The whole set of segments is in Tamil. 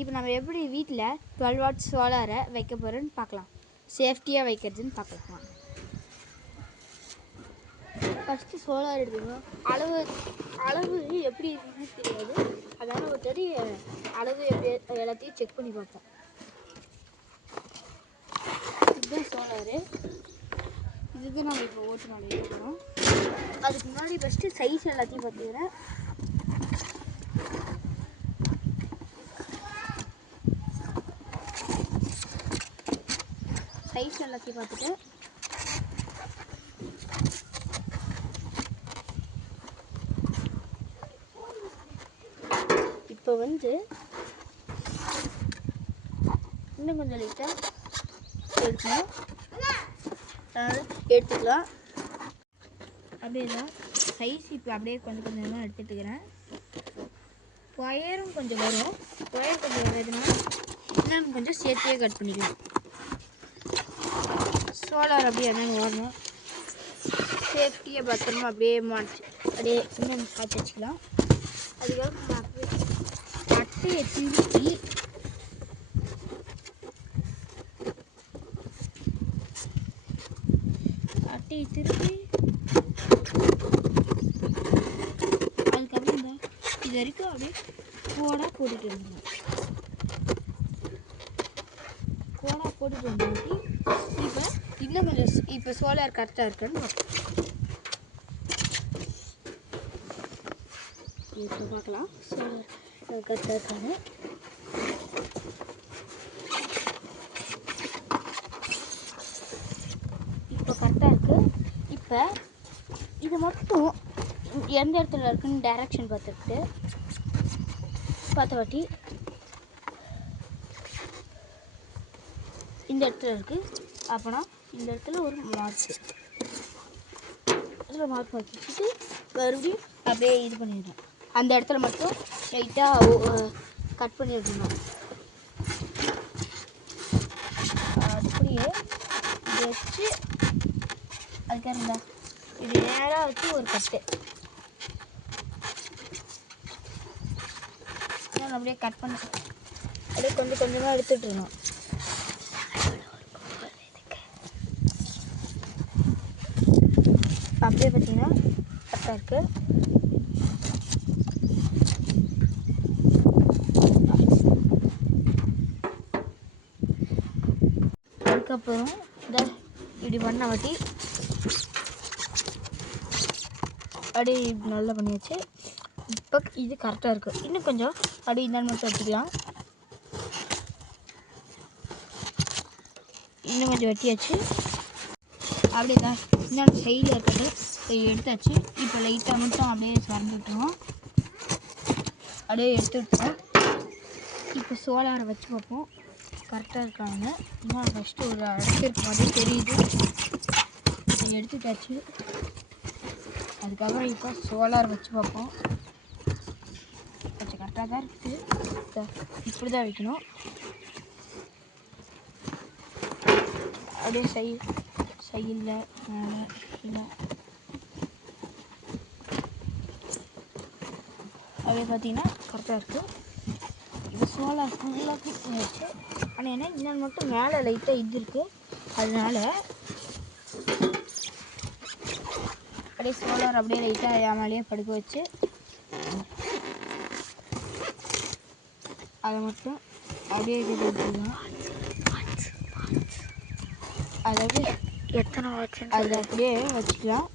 இப்போ நம்ம எப்படி வீட்டில் 12 வாட் சோலாரை வைக்க போகிறோன்னு பார்க்கலாம். சேஃப்டியாக வைக்கிறதுன்னு பார்க்கலாம். ஃபஸ்ட்டு சோலார் எடுத்துக்கணும். அளவு எப்படி இருக்குன்னு தெரியாது, அதனால் ஒரு தடி அளவு எப்படி எல்லாத்தையும் செக் பண்ணி பார்ப்போம். இதுதான் சோலாரு, இதுதான் நம்ம இப்போ ஓட்டு நாள் எடுக்கணும். அதுக்கு முன்னாடி ஃபஸ்ட்டு சைஸ் எல்லாத்தையும் பார்த்துக்கிறேன். சைஸ் எல்லாத்தையும் பார்த்துட்டு இப்போ வந்து இன்னும் கொஞ்சம் லைட்டாக எடுக்கணும், எடுத்துக்கலாம். அப்படியே தான் சைஸ் இப்போ அப்படியே கொஞ்சம் கொஞ்சமாக எடுத்துட்டுக்கிறேன். ஒயரும் கொஞ்சம் வரும், ஒயர் கொஞ்சம் வரதுனால இன்னும் கொஞ்சம் சேர்த்தியே கட் பண்ணிக்கலாம். சோலார் அப்படியே என்னென்னு வரணும், சேஃப்டியாக பத்திரமா அப்படியே மாட்டி அப்படியே இன்னும் சாத்தி வச்சுக்கலாம். அதுக்கப்புறம் அட்டையை திருப்பி அதுக்கப்புறம் இது வரைக்கும் அப்படியே கோடாக போட்டுட்டு இருந்தோம். கோடாக போட்டுட்டு வந்துட்டு இப்போ இன்னும் கொஞ்சம் இப்போ சோலார் கரெக்டாக இருக்குன்னு இப்போ பார்க்கலாம். சோலார் கரெக்டாக இருக்காங்க. இப்போ கரெக்டாக இருக்குது. இப்போ இது மட்டும் எந்த இடத்துல இருக்குன்னு டைரக்ஷன் பார்த்துக்கிட்டு பார்த்த வாட்டி இந்த இடத்துல இருக்குது. அப்போனா இந்த இடத்துல ஒரு மார்க், இதில் மார்க் வச்சுட்டு மறுபடியும் அப்படியே இது பண்ணிடணும். அந்த இடத்துல மட்டும் லைட்டாக கட் பண்ணிடணும். அப்படியே இதை வச்சு அதுக்காக இது நேராக வச்சு ஒரு கட்டு அப்படியே கட் பண்ண அப்படியே கொஞ்சம் கொஞ்சமாக எடுத்துட்டுருணும். அப்படியே பார்த்தீங்கன்னா கரெக்டாக இருக்குது. அதுக்கப்புறம் இந்த இப்படி பண்ண வாட்டி அப்படியே நல்லா பண்ணியாச்சு. இப்போ இது கரெக்டாக இருக்குது. இன்னும் கொஞ்சம் அப்படியே இந்த மட்டும் வச்சுக்கலாம். இன்னும் கொஞ்சம் வெட்டியாச்சு. அப்படியே தான் இன்னொன்று சைடில் இருக்கிறது எடுத்தாச்சு. இப்போ லைட்டாக மட்டும் அப்படியே திறந்து விட்டுருவோம். அப்படியே எடுத்து விட்டுருவோம். இப்போ சோலாரை வச்சு பார்ப்போம் கரெக்டாக இருக்காங்க. இன்னும் ஃபஸ்ட்டு ஒரு அடைச்சிருக்க மாதிரி தெரியுது. இதை எடுத்துட்டாச்சு. அதுக்கப்புறம் இப்போ சோலார் வச்சு பார்ப்போம். கொஞ்சம் கரெக்டாக தான் இருக்குது. இப்படி தான் வைக்கணும். அப்படியே சைடில் இல்லை அப்படியே பார்த்தீங்கன்னா கரெக்டாக இருக்குது. இப்போ சோலார் ஃபுல்லாக ஃபிக்ஸ் ஆகிடுச்சு. ஆனால் என்ன இன்னொன்று மட்டும் மேலே லைட்டாக இது இருக்குது. அதனால அப்படியே சோலார் அப்படியே லைட்டாக ஏமாலேயே படுக்க வச்சு அதை மட்டும் அப்படியே இது பண்ணிக்கலாம். அதை அப்படியே எத்தனை வச்சு அதை அப்படியே வச்சுக்கலாம்.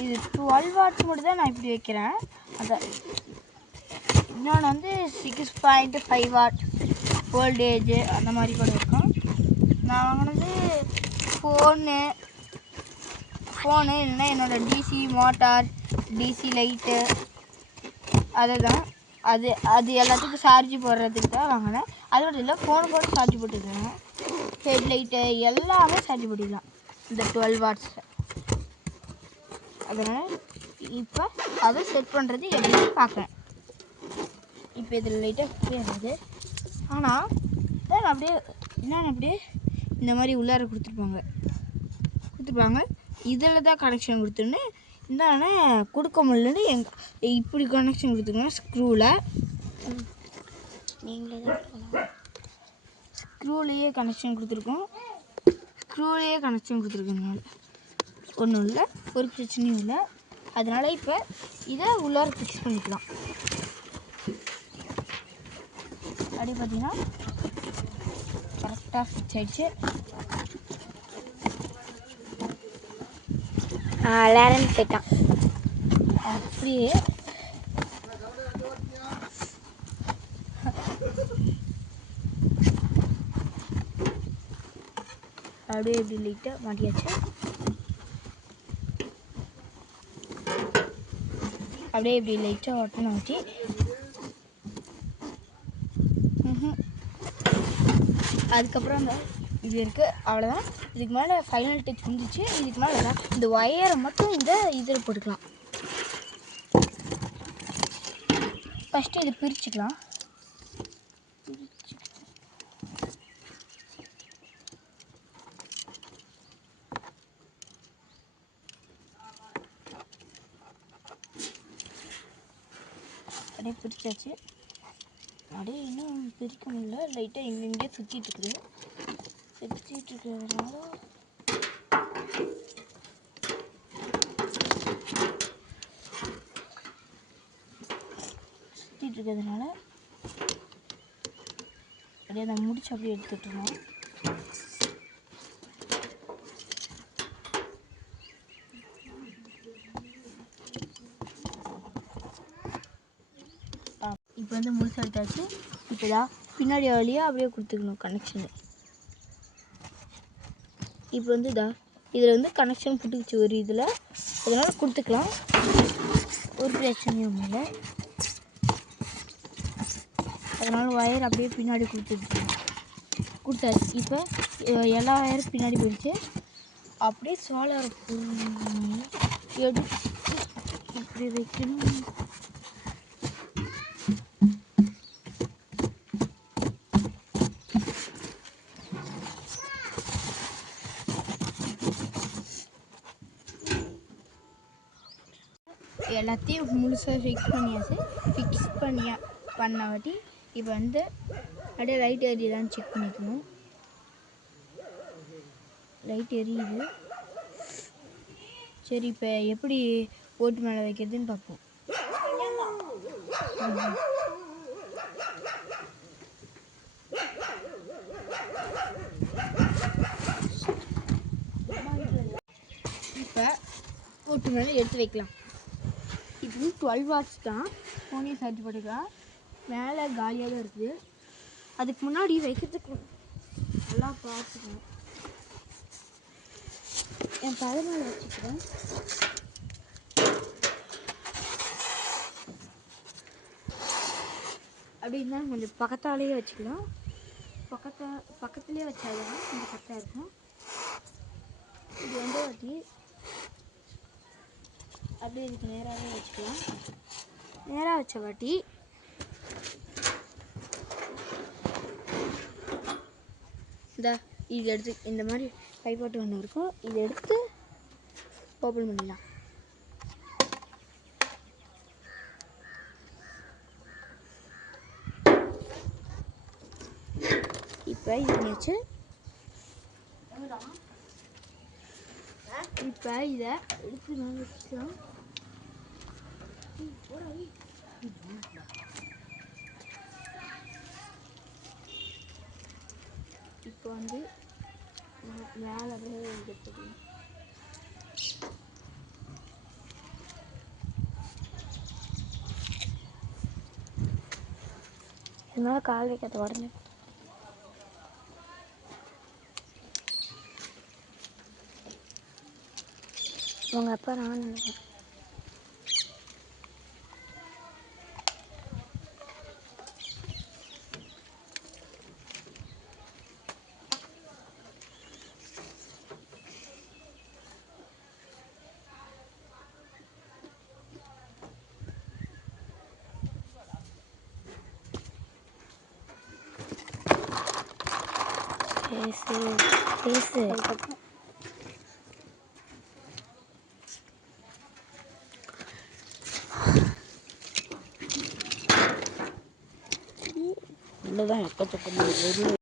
இது 12 வாட்ஸ் மட்டும் தான் நான் இப்படி வைக்கிறேன். அதான் இன்னொன்று வந்து 6.5 வாட் வோல்டேஜ் அந்த மாதிரி கூட இருக்கும். நான் வாங்கினது ஃபோனு இல்லைன்னா என்னோடய டிசி மோட்டார், டிசி லைட்டு, அதுதான் அது எல்லாத்துக்கும் சார்ஜ் போடுறதுக்கு தான் வாங்கினேன். அது மட்டும் இல்லை, ஃபோனு கூட சார்ஜ் போட்டுருக்கேன். ஹெட்லைட்டு எல்லாமே சார்ஜ் போட்டுக்கலாம் இந்த 12 வாட்ஸ். அதனால் இப்போ அதை செட் பண்ணுறது எப்படின்னு பார்க்குறேன். இப்போ இதில் லைட்டாக புரியாது. ஆனால் அப்படியே என்னென்ன அப்படியே இந்த மாதிரி உள்ளார கொடுத்துருப்பாங்க. இதில் தான் கனெக்ஷன் கொடுத்துன்னு இந்தானே கொடுக்க முடியலன்னு இப்படி கனெக்ஷன் கொடுத்துருக்கோம் ஸ்க்ரூவில். நீங்களே தான் ஸ்க்ரூலேயே கனெக்ஷன் கொடுத்துருக்கோம். கொடுத்துருக்கனால ஒன்றும் இல்லை, ஒரு பிரச்சனையும் இல்லை. அதனால் இப்போ இதை உள்ளார ஃபிக்ஸ் பண்ணிக்கலாம். அப்படி பார்த்தீங்கன்னா கரெக்டாக ஃபிக்ஸ் ஆகிடுச்சு. விளையாடன்னு போயிட்டான். அப்படியே இப்படி லைட்டாக மாட்டியாச்சு. அப்படியே இப்படி லைட்டாக ஒட்டனை ஊற்றி அதுக்கப்புறம் அந்த இது இருக்குது. அவ்வளோதான். இதுக்கு மேலே ஃபைனல் டச் முடிஞ்சிச்சு. இதுக்கு மேலே இந்த ஒயரை மட்டும் இந்த இதில் போட்டுக்கலாம். ஃபஸ்ட்டு இதை பிரிச்சுக்கலாம். அப்படியே பிரிச்சாச்சு. அப்படியே இன்னும் பிரிக்க முடியல, லைட்டாக இங்கே சுற்றிட்டு இருக்கிறதுனால அப்படியே அதை முடிச்சு அப்படியே எடுத்துட்டுருவோம். இப்போ வந்து முடிச்சு எடுத்தாச்சு. இப்போதான் பின்னாடி வழியாக அப்படியே கொடுத்துக்கணும் கனெக்ஷனு. இப்போ வந்து இதில் வந்து கனெக்ஷன் புட்டுக்குச்சு ஒரு இதில், அதனால் கொடுத்துக்கலாம். ஒரு பிரச்சனையும் இல்லை. அதனால் ஒயர் அப்படியே பின்னாடி கொடுத்தாச்சு. இப்போ எல்லா ஒயரும் பின்னாடி போயிடுச்சு. அப்படியே சோலார் எடுத்து இப்படி வைக்கணும். எல்லாத்தையும் முழுசாக ஃபிக்ஸ் பண்ணாட்டி இப்போ வந்து அப்படியே லைட் எரியுதான்னு செக் பண்ணிக்கணும். லைட் எரியுது. சரி, இப்போ எப்படி ஓட்டு மேலே வைக்கிறதுன்னு பார்ப்போம். இப்போ ஓட்டு மேலே எடுத்து வைக்கலாம். இது 12 வாட்ஸ் தான். ஃபோனே சார்ஜ் போட்டுக்கலாம். மேலே காலியாக தான் இருக்குது. அதுக்கு முன்னாடி வைக்கிறதுக்கு நல்லா பார்த்துக்கணும். என் தலை மேலே வச்சுக்கிறேன். அப்படின்னா கொஞ்சம் பக்கத்தாலேயே வச்சுக்கலாம். பக்கத்துலேயே வச்சாதான் கொஞ்சம் கரெக்டாக இருக்கும். இது வந்து வாட்டி அப்படியே இதுக்கு நேராகவே வச்சுக்கலாம். நேராக வச்ச வாட்டி இது எடுத்து இந்த மாதிரி கைப்பாட்டு ஒன்று இருக்கும். இதை எடுத்து ஓப்பன் பண்ணிடலாம். இப்போ இது வச்சு இப்போ இதை எடுத்து நான் வச்சுக்கலாம். இப்போ வந்து மேலே எடுத்துக்கலாம். இதனால கால் வைக்காத உடனே உங்கள் அப்பா நான் நினைக்கிறேன். பேசு உள்ளதான் எக்கச்சக்கமாக